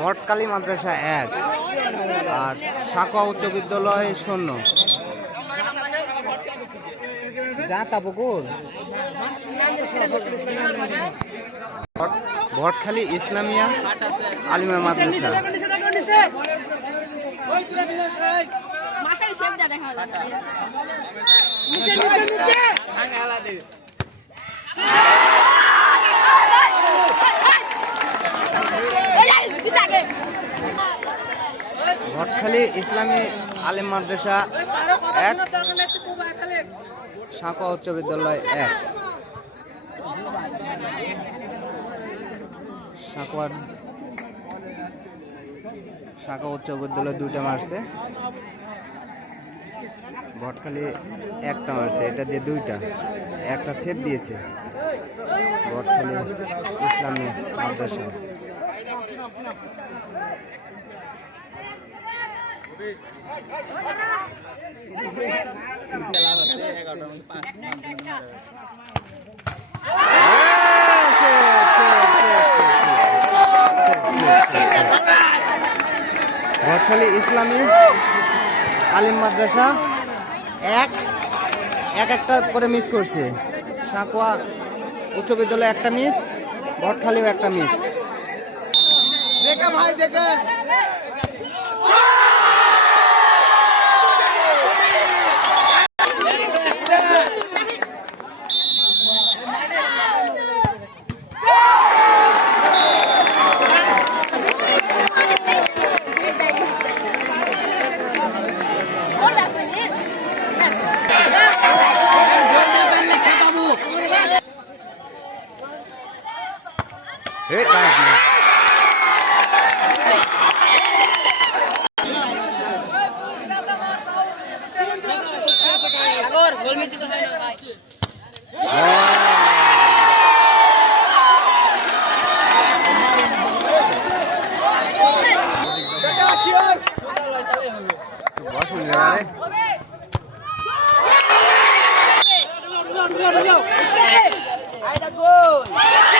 ভটকালী মাদ্রাসা 1 আর সাকোয়া উচ্চ বিদ্যালয় 0। পুকুর ভটখালী ইসলামিয়া আলিমা মাদ্রাসা। ভটখালী ইসলামী আলিম মাদ্রাসা 1, সাকোয়া উচ্চ বিদ্যালয় 1। সাকোয়া উচ্চ বিদ্যালয় 2টা মারছে, ভটখালী 1টা মারছে। এটা দিয়ে 2টা, একটা সেট দিয়েছে ভটখালী ইসলামী মাদ্রাসা। ভটখালী ইসলামী আলিম মাদ্রাসা 1 একটা করে মিস করছে। সাকোয়া উচ্চ বিদ্যালয় 1টা মিস, ভটখালীও 1টা মিস। Aida gol!